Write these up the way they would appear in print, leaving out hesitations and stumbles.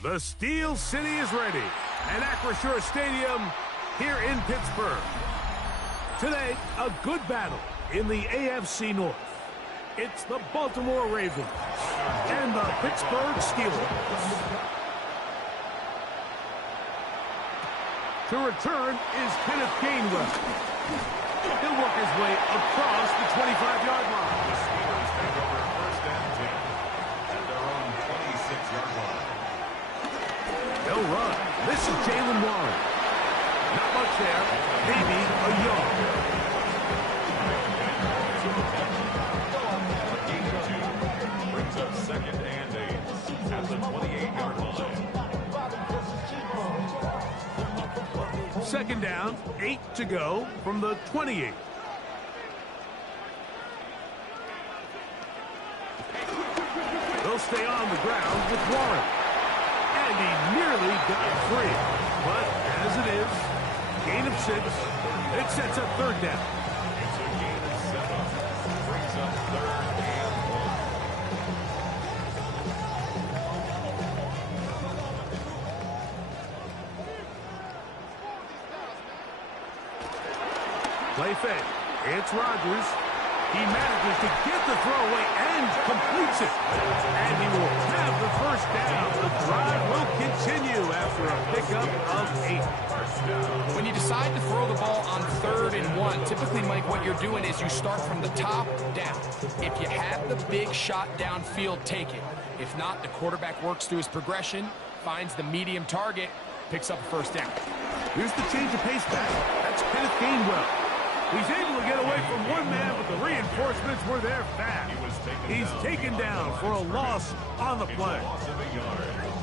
The Steel City is ready at Acrisure Stadium here in Pittsburgh. Today, a good battle in the AFC North. It's the Baltimore Ravens and the Pittsburgh Steelers. To return is Kenneth Gainwell. He'll work his way across the 25-yard line. The Steelers take over first and 10 at their own 26-yard line. They'll run. This is Jalen Warren. Not much there. Maybe a yard. Brings up second and 8 at the 28-yard line. Second down, 8 to go from the 28. They'll stay on the ground with Warren. And he nearly got free. But as it is, gain of 6. It sets up third down. It's a gain of 7. Brings up third and 1. Play fake. It's Rodgers. He manages to get the throw away and completes it. And he will have the first down. The drive will continue after a pickup of 8. When you decide to throw the ball on 3rd and 1, typically, Mike, what you're doing is you start from the top down. If you have the big shot downfield, take it. If not, the quarterback works through his progression, finds the medium target, picks up a first down. Here's the change of pace back. That's Kenneth Gainwell. He's able to get away from one man, but the reinforcements were there fast. He's taken down for a loss on the play.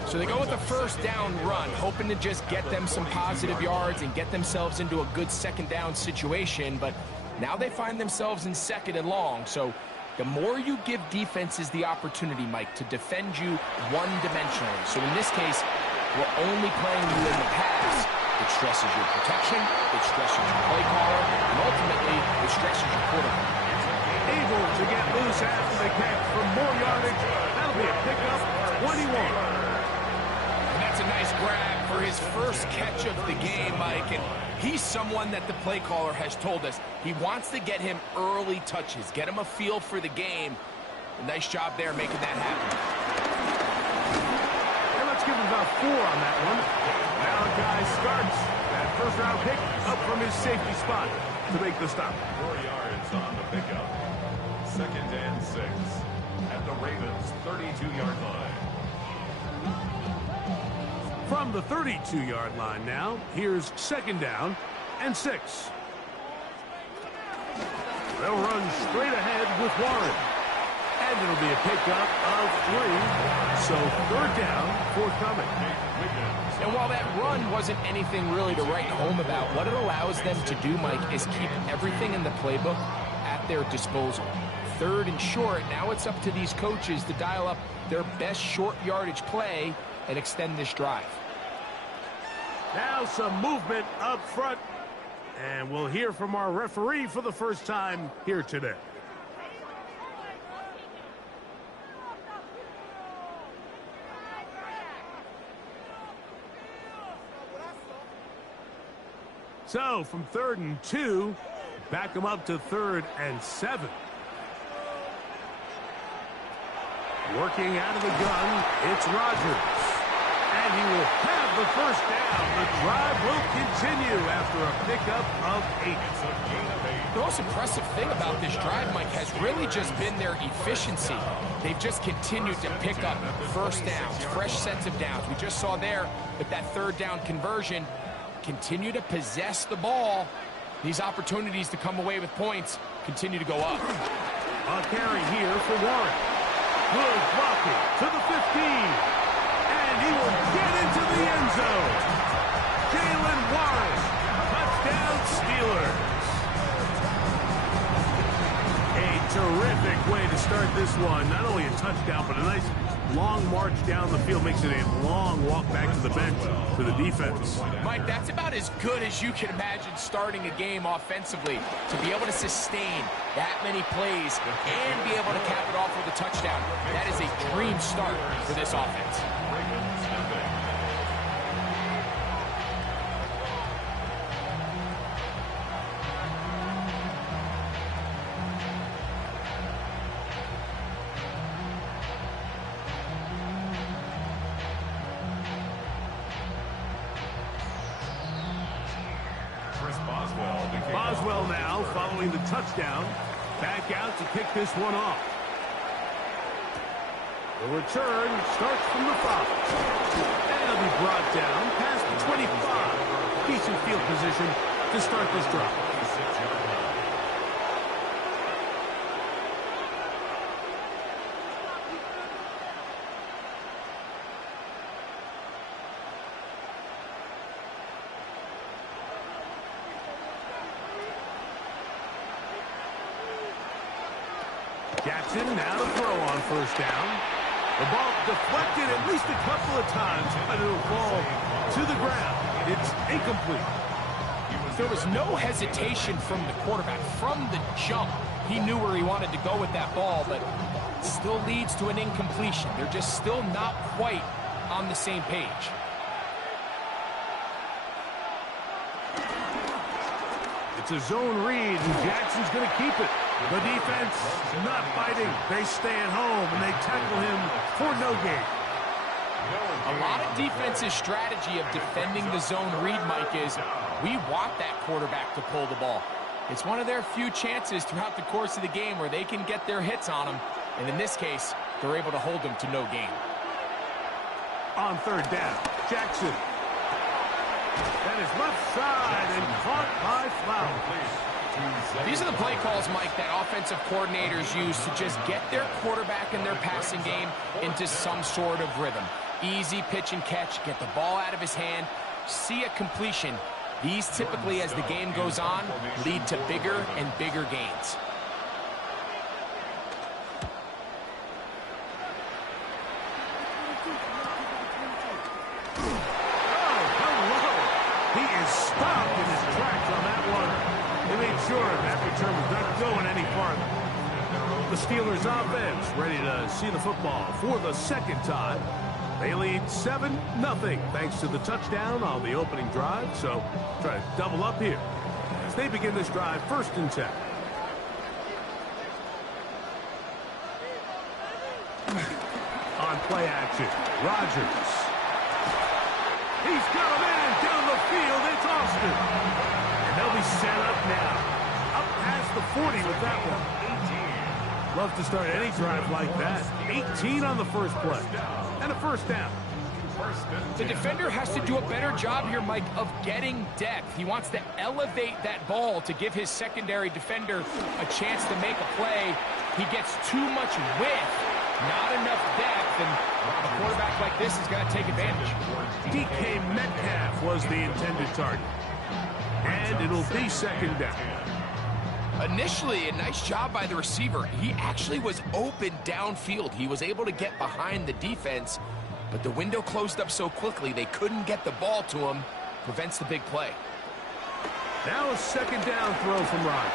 So they go with a first down run, hoping to just get them some positive yards and get themselves into a good second down situation, but now they find themselves in second and long. So the more you give defenses the opportunity, Mike, to defend you one-dimensionally. So in this case, we're only playing you in the pass. It stresses your protection, it stresses your play caller, and ultimately, it stresses your quarterback. Able to get loose after the catch for more yardage. That'll be a pickup, 21. And that's a nice grab for his first catch of the game, Mike. And he's someone that the play caller has told us he wants to get him early touches, get him a feel for the game. A nice job there making that happen. And let's give him about 4 on that one. Now the guy starts that first-round pick up from his safety spot to make the stop. 4 yards on the pickup. Second and 6 at the Ravens' 32-yard line. From the 32-yard line now, here's second down and 6. They'll run straight ahead with Warren. And it'll be a pickup of 3. So third down forthcoming. And while that run wasn't anything really to write home about, what it allows them to do, Mike, is keep everything in the playbook at their disposal. Third and short, now it's up to these coaches to dial up their best short yardage play and extend this drive. Now some movement up front. And we'll hear from our referee for the first time here today. So, from 3rd and 2, back them up to 3rd and 7. Working out of the gun, it's Rodgers. And he will have the first down. The drive will continue after a pickup of 8. The most impressive thing about this drive, Mike, has really just been their efficiency. They've just continued to pick up first downs, fresh sets of downs. We just saw there with that third down conversion. Continue to possess the ball. These opportunities to come away with points continue to go up. A carry here for Warren. Good blocking to the 15. And he will get into the end zone. Jalen Warren. Touchdown Steelers. A terrific way to start this one. Not only a touchdown, but a nice long march down the field makes it a long walk back to the bench for the defense. Mike, that's about as good as you can imagine starting a game offensively. To be able to sustain that many plays and be able to cap it off with a touchdown, that is a dream start for this offense. Boswell now following the touchdown. Back out to kick this one off. The return starts from the 5. And it'll be brought down past the 25. Decent field position to start this drive. Jackson now to throw on first down. The ball deflected at least a couple of times, but it'll fall to the ground. It's incomplete. There was no hesitation from the quarterback. From the jump, he knew where he wanted to go with that ball, but it still leads to an incompletion. They're just still not quite on the same page. It's a zone read, and Jackson's going to keep it. The defense not biting. They stay at home, and they tackle him for no gain. A lot of defense's strategy of defending the zone read, Mike, is we want that quarterback to pull the ball. It's one of their few chances throughout the course of the game where they can get their hits on him, and in this case, they're able to hold him to no gain. On third down, Jackson. That is left side and caught by Flowers. These are the play calls, Mike, that offensive coordinators use to just get their quarterback and their passing game into some sort of rhythm. Easy pitch and catch, get the ball out of his hand, see a completion. These typically, as the game goes on, lead to bigger and bigger gains. Stopped in his tracks on that one. They made sure that return was not going any farther. The Steelers offense ready to see the football for the second time. They lead 7-0 thanks to the touchdown on the opening drive. So try to double up here as they begin this drive 1st and 10. On play action, Rodgers. He's got a man down the field. It's Austin. And they'll be set up now. Up past the 40 with that one. Love to start any drive like that. 18 on the first play. And a first down. The defender has to do a better job here, Mike, of getting depth. He wants to elevate that ball to give his secondary defender a chance to make a play. He gets too much width, not enough depth, and a quarterback like this is going to take advantage. DK Metcalf was the intended target. And it'll be second down. Initially, a nice job by the receiver. He actually was open downfield. He was able to get behind the defense, but the window closed up so quickly they couldn't get the ball to him. Prevents the big play. Now a second down throw from Rodgers.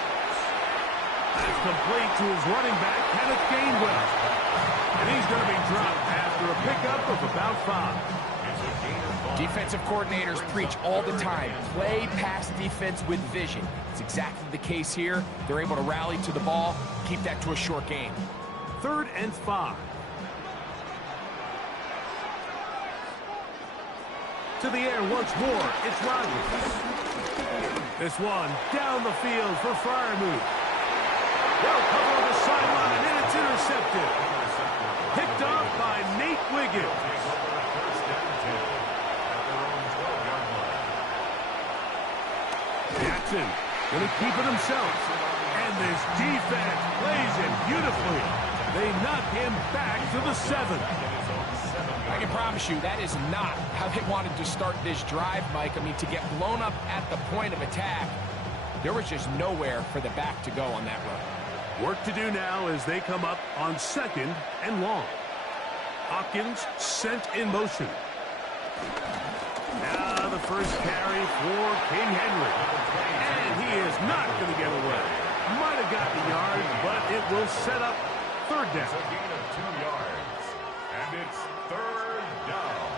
That's complete to his running back, Kenneth Gainwell. And he's going to be dropped after a pickup of about 5. Defensive coordinators preach all the time, play pass defense with vision. It's exactly the case here. They're able to rally to the ball, keep that to a short game. 3rd and 5. To the air once more, it's Rodgers. This one down the field for Freiermuth. They'll cover the sideline, and it's intercepted. Picked up by Nate Wiggins. Jackson going to keep it himself. And this defense plays him beautifully. They knock him back to the 7. I can promise you that is not how they wanted to start this drive, Mike. I mean, to get blown up at the point of attack, there was just nowhere for the back to go on that run. Work to do now as they come up on 2nd and long. Hopkins sent in motion. Now the first carry for King Henry. And he is not going to get away. Might have got the yard, but it will set up third down. It's a gain of 2 yards. And it's third down.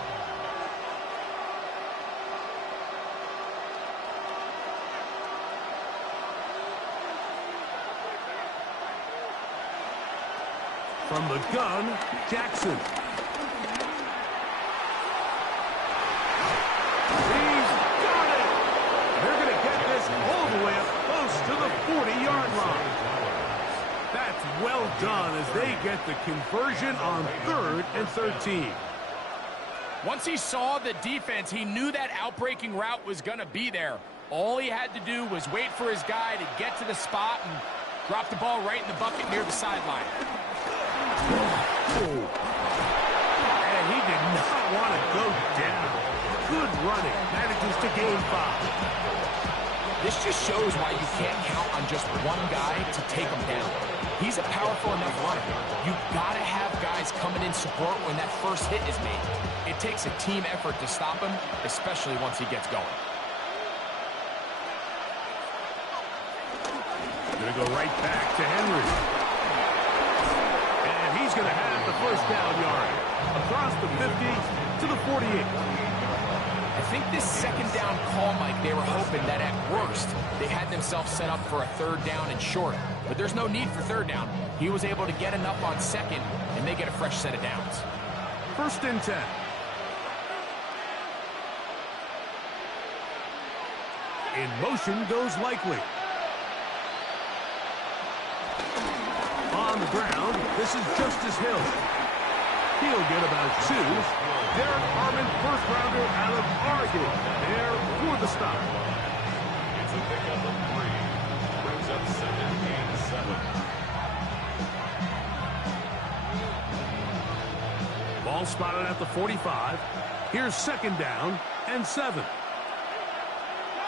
From the gun, Jackson. He's got it! They're going to get this all the way up close to the 40-yard line. That's well done as they get the conversion on 3rd and 13. Once he saw the defense, he knew that outbreaking route was going to be there. All he had to do was wait for his guy to get to the spot and drop the ball right in the bucket near the sideline. And he did not want to go down. Good running. Manages to gain 5. This just shows why you can't count on just one guy to take him down. He's a powerful enough runner. You've got to have guys coming in support when that first hit is made. It takes a team effort to stop him, especially once he gets going. Going to go right back to Henry. And he's going to have the first down yard. Across the 50 to the 48. I think this second down call, Mike, they were hoping that at worst they had themselves set up for a third down and short. But there's no need for third down. He was able to get enough on second, and they get a fresh set of downs. 1st and 10. In motion goes Likely. On the ground, this is Justice Hill. He'll get about 2. Derek Harmon, first-rounder out of Oregon, there for the stop. It's a pickup of 3. Brings up 2nd and 7. Ball spotted at the 45. Here's 2nd down and 7.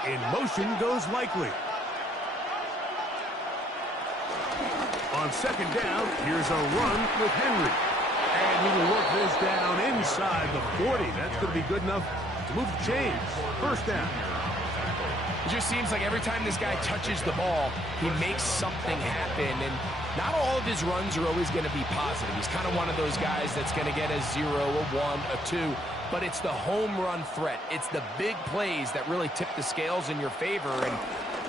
In motion goes Likely. On 2nd down, here's a run with Henry. And he will work this down inside the 40. That's going to be good enough to move the chains. 1st down. It just seems like every time this guy touches the ball, he makes something happen. And not all of his runs are always going to be positive. He's kind of one of those guys that's going to get a 0, a 1, a 2. But it's the home run threat. It's the big plays that really tip the scales in your favor. And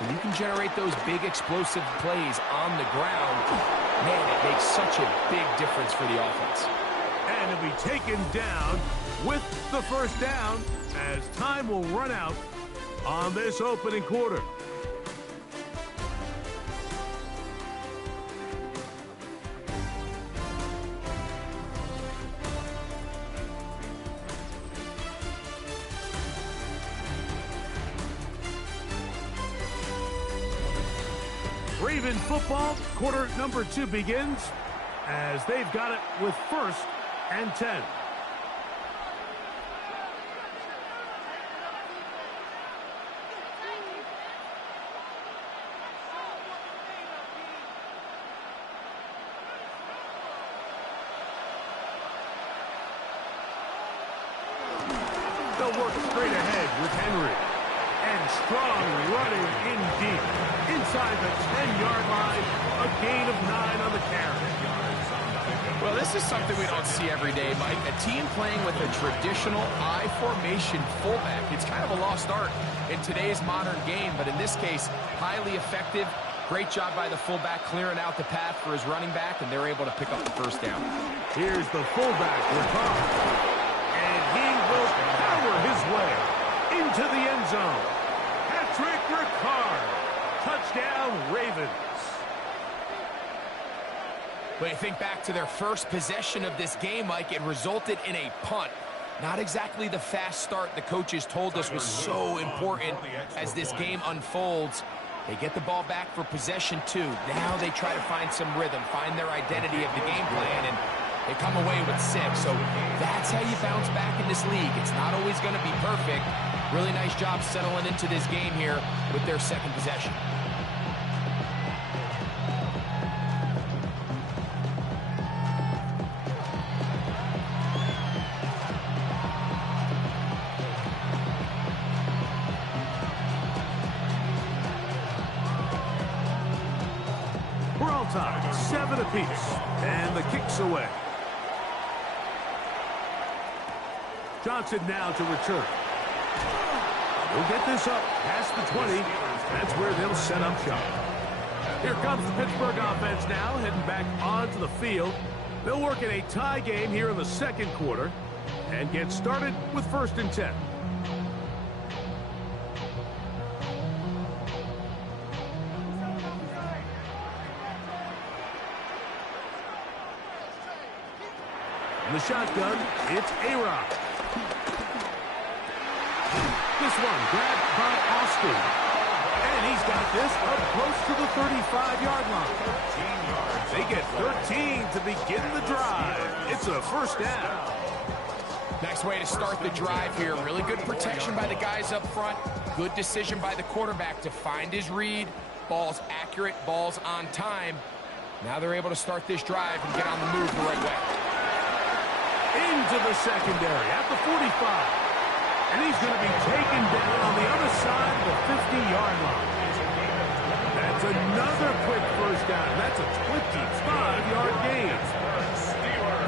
when you can generate those big explosive plays on the ground, man, it makes such a big difference for the offense. And he'll be taken down with the first down as time will run out on this opening quarter. Raven football, quarter number 2 begins as they've got it with 1st and 10. They'll work straight ahead with Henry. And strong running in deep. Inside the 10-yard line, a gain of 9 on the carry. Well, this is something we don't see every day, Mike. A team playing with a traditional I formation fullback. It's kind of a lost art in today's modern game, but in this case, highly effective. Great job by the fullback clearing out the path for his running back, and they're able to pick up the first down. Here's the fullback, Ricard. And he will power his way into the end zone. Patrick Ricard. Touchdown, Ravens. When you think back to their first possession of this game, Mike, it resulted in a punt. Not exactly the fast start the coaches told us was so important as this game unfolds. They get the ball back for possession 2. Now they try to find some rhythm, find their identity of the game plan, and they come away with 6. So that's how you bounce back in this league. It's not always going to be perfect. Really nice job settling into this game here with their second possession. all tied, 7 apiece. And the kick's away. Johnson now to return. We'll get this up past the 20. That's where they'll set up shop. Here comes the Pittsburgh offense now, heading back onto the field. They'll work in a tie game here in the second quarter and get started with 1st and 10. In the shotgun, it's A-Rod. This one grabbed by Austin. And he's got this up close to the 35-yard line. 13 yards. They get 13 to begin the drive. It's a 1st down. Nice way to start the drive here. Really good protection by the guys up front. Good decision by the quarterback to find his read. Ball's accurate, ball's on time. Now they're able to start this drive and get on the move the right way. Into the secondary at the 45. And he's going to be taken down on the other side of the 50-yard line. That's another quick 1st down. That's a 25-yard gain.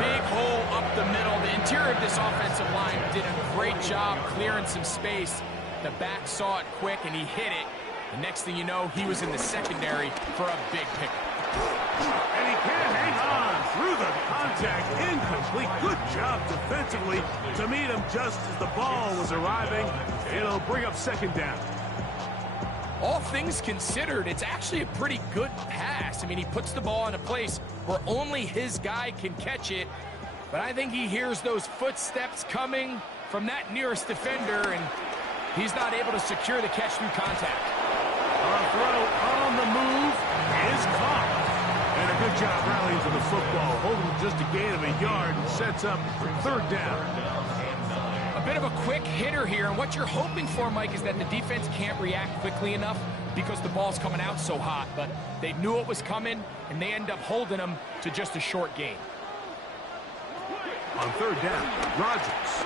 Big hole up the middle. The interior of this offensive line did a great job clearing some space. The back saw it quick, and he hit it. The next thing you know, he was in the secondary for a big pick. And he can't hang on through the contact. Incomplete. Good job defensively to meet him just as the ball was arriving. It'll bring up 2nd down. All things considered, it's actually a pretty good pass. I mean, he puts the ball in a place where only his guy can catch it. But I think he hears those footsteps coming from that nearest defender, and he's not able to secure the catch through contact. A throw on the move is caught. And a good job rallying to the football. Holding just a gain of a yard and sets up 3rd down. A bit of a quick hitter here, and what you're hoping for, Mike, is that the defense can't react quickly enough because the ball's coming out so hot. But they knew it was coming, and they end up holding them to just a short gain. On 3rd down, Rodgers.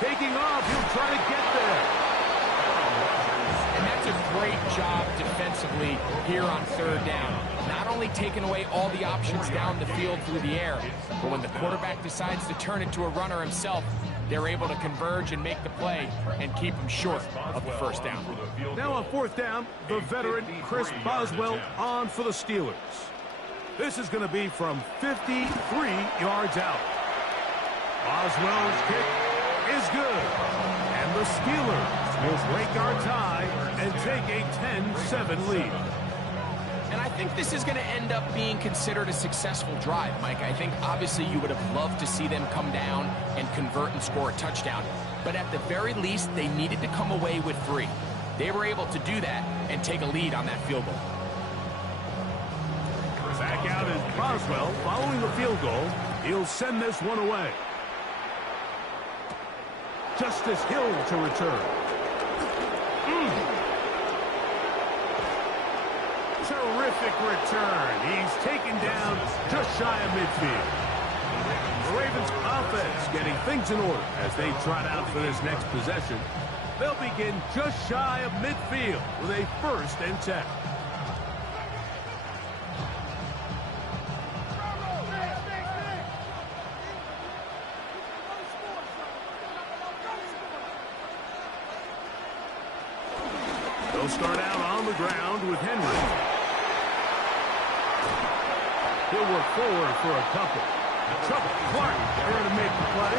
Taking off, he'll try to get there. And that's a great job defensively here on 3rd down. Not only taking away all the options down the field through the air, but when the quarterback decides to turn it to a runner himself, they're able to converge and make the play and keep him short of the 1st down. Now on 4th down, the veteran Chris Boswell on for the Steelers. This is going to be from 53 yards out. Boswell's kick is good. And the Steelers will break our tie and take a 10-7 lead. And I think this is going to end up being considered a successful drive, Mike. I think obviously you would have loved to see them come down and convert and score a touchdown. But at the very least, they needed to come away with 3. They were able to do that and take a lead on that field goal. Back out is Boswell following the field goal. He'll send this one away. Justice Hill to return. Terrific return. He's taken down just shy of midfield. The Ravens offense getting things in order as they trot out for this next possession. They'll begin just shy of midfield with a 1st and 10. They'll start out on the ground with Henry. He'll work forward for a couple. Trouble Clark there to make the play.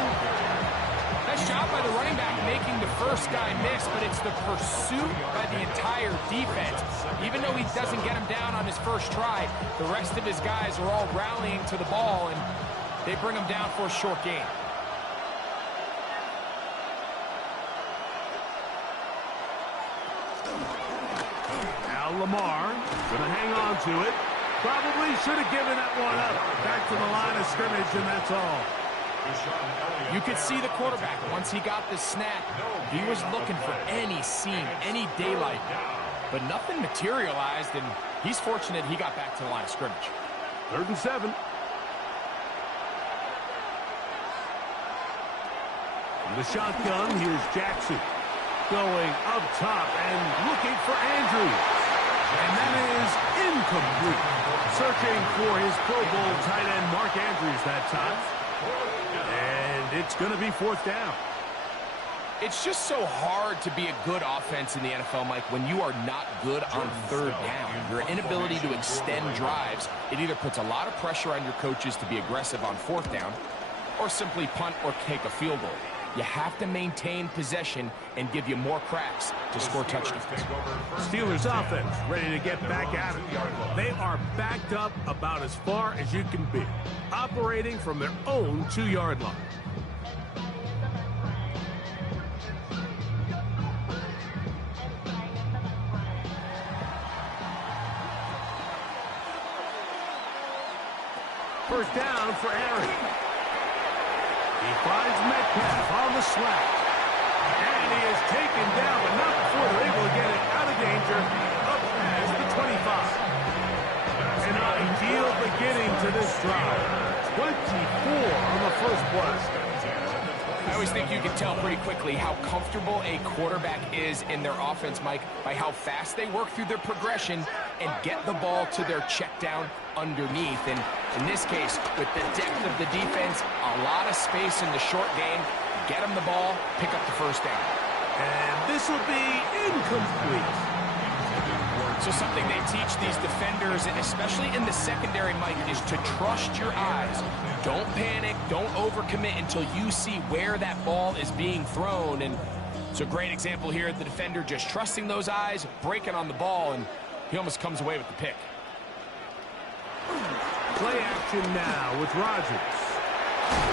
Nice job by the running back making the first guy miss, but it's the pursuit by the entire defense. Even though he doesn't get him down on his first try, the rest of his guys are all rallying to the ball, and they bring him down for a short gain. Now Lamar going to hang on to it. Probably should have given that one up. Back to the line of scrimmage, and that's all. You could see the quarterback, once he got the snap, he was looking for any seam, any daylight. But nothing materialized, and he's fortunate he got back to the line of scrimmage. 3rd and 7. From the shotgun, here's Jackson. Going up top and looking for Andrews. And that is incomplete. Searching for his Pro Bowl tight end Mark Andrews that time. And it's going to be 4th down. It's just so hard to be a good offense in the NFL, Mike, when you are not good on 3rd down. Your inability to extend drives, it either puts a lot of pressure on your coaches to be aggressive on 4th down or simply punt or take a field goal. You have to maintain possession and give you more cracks to score touchdowns. Steelers offense ready to get back at it. They are backed up about as far as you can be, operating from their own 2-yard line. First down for Aaron. He finds Metcalf on the slap. And he is taken down, but not before they're able to get it out of danger up past the 25. An ideal beginning to this drive. 24 on the first play. I always think you can tell pretty quickly how comfortable a quarterback is in their offense, Mike, by how fast they work through their progression and get the ball to their check down underneath. And in this case, with the depth of the defense, a lot of space in the short game, get them the ball, pick up the first down. And this will be incomplete. So something they teach these defenders, and especially in the secondary, Mike, is to trust your eyes. Don't panic, don't overcommit until you see where that ball is being thrown. And it's a great example here of the defender just trusting those eyes, breaking on the ball, and he almost comes away with the pick. Play action now with Rodgers.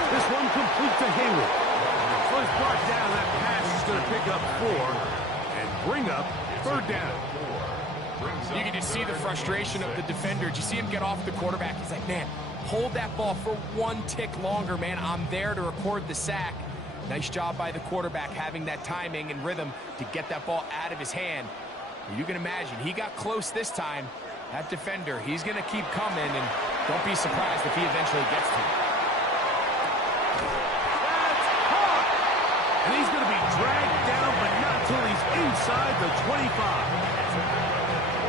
This one complete to Hayward. First brought down, that pass is going to pick up 4 and bring up 3rd down. You can just see the frustration of the defender. Did you see him get off the quarterback? He's like, man, hold that ball for 1 tick longer, man. I'm there to record the sack. Nice job by the quarterback having that timing and rhythm to get that ball out of his hand. You can imagine, he got close this time. That defender, he's going to keep coming, and don't be surprised if he eventually gets to it. That's caught! And he's going to be dragged down, but not till he's inside the 25.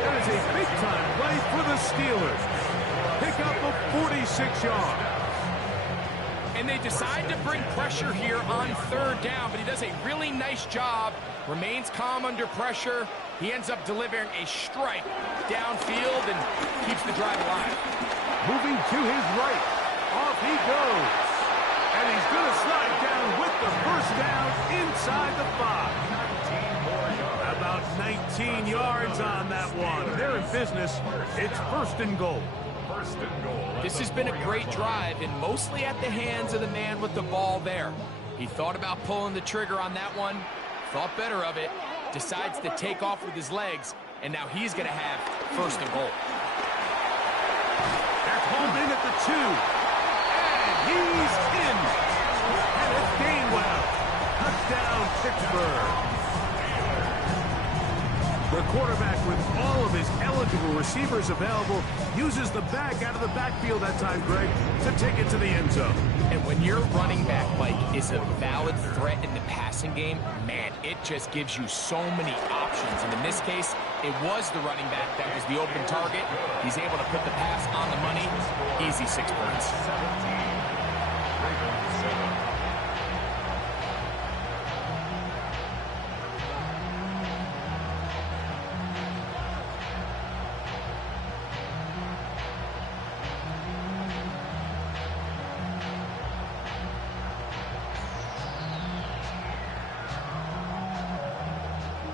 That is a big-time play for the Steelers. Pick up of 46 yards. And they decide to bring pressure here on 3rd down, but he does a really nice job, remains calm under pressure. He ends up delivering a strike downfield and keeps the drive alive. Moving to his right. Off he goes. And he's going to slide down with the first down inside the 5. About 19 yards on that one. They're in business. It's 1st and goal. This has been a great drive, and mostly at the hands of the man with the ball there. He thought about pulling the trigger on that one, thought better of it, decides to take off with his legs, and now he's going to have 1st and goal. That's pulled in at the 2. And he's in. And it's Gainwell. Touchdown, Pittsburgh. The quarterback, with all of his eligible receivers available, uses the back out of the backfield that time, Greg, to take it to the end zone. And when your running back, Mike, is a valid threat in the passing game, man, it just gives you so many options. And in this case, it was the running back that was the open target. He's able to put the pass on the money. Easy 6 points.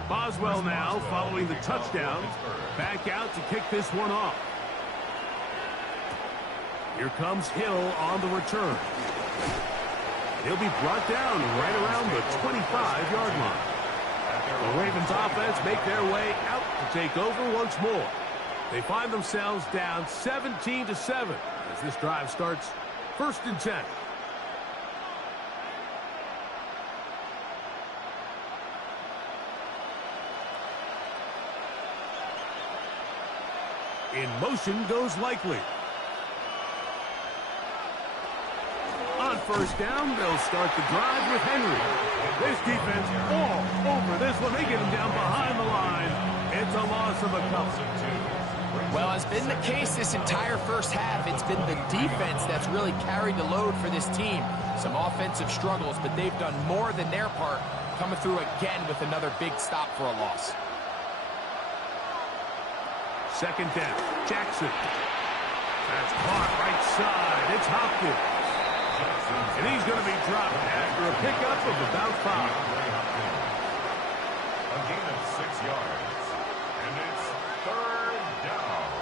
Boswell now, following the touchdown, back out to kick this one off. Here comes Hill on the return. He'll be brought down right around the 25-yard line. The Ravens offense make their way out to take over once more. They find themselves down 17-7 as this drive starts 1st and 10. In motion goes Likely. On first down. They'll start the drive with Henry. This defense all over this one. They get him down behind the line. It's a loss of a couple. Well, as been the case this entire first half, it's been the defense that's really carried the load for this team. Some offensive struggles, but they've done more than their part, coming through again with another big stop for a loss. Second down, Jackson. That's caught right side. It's Hopkins. And he's going to be dropped after a pickup of about 5. A gain of 6 yards. And it's third down.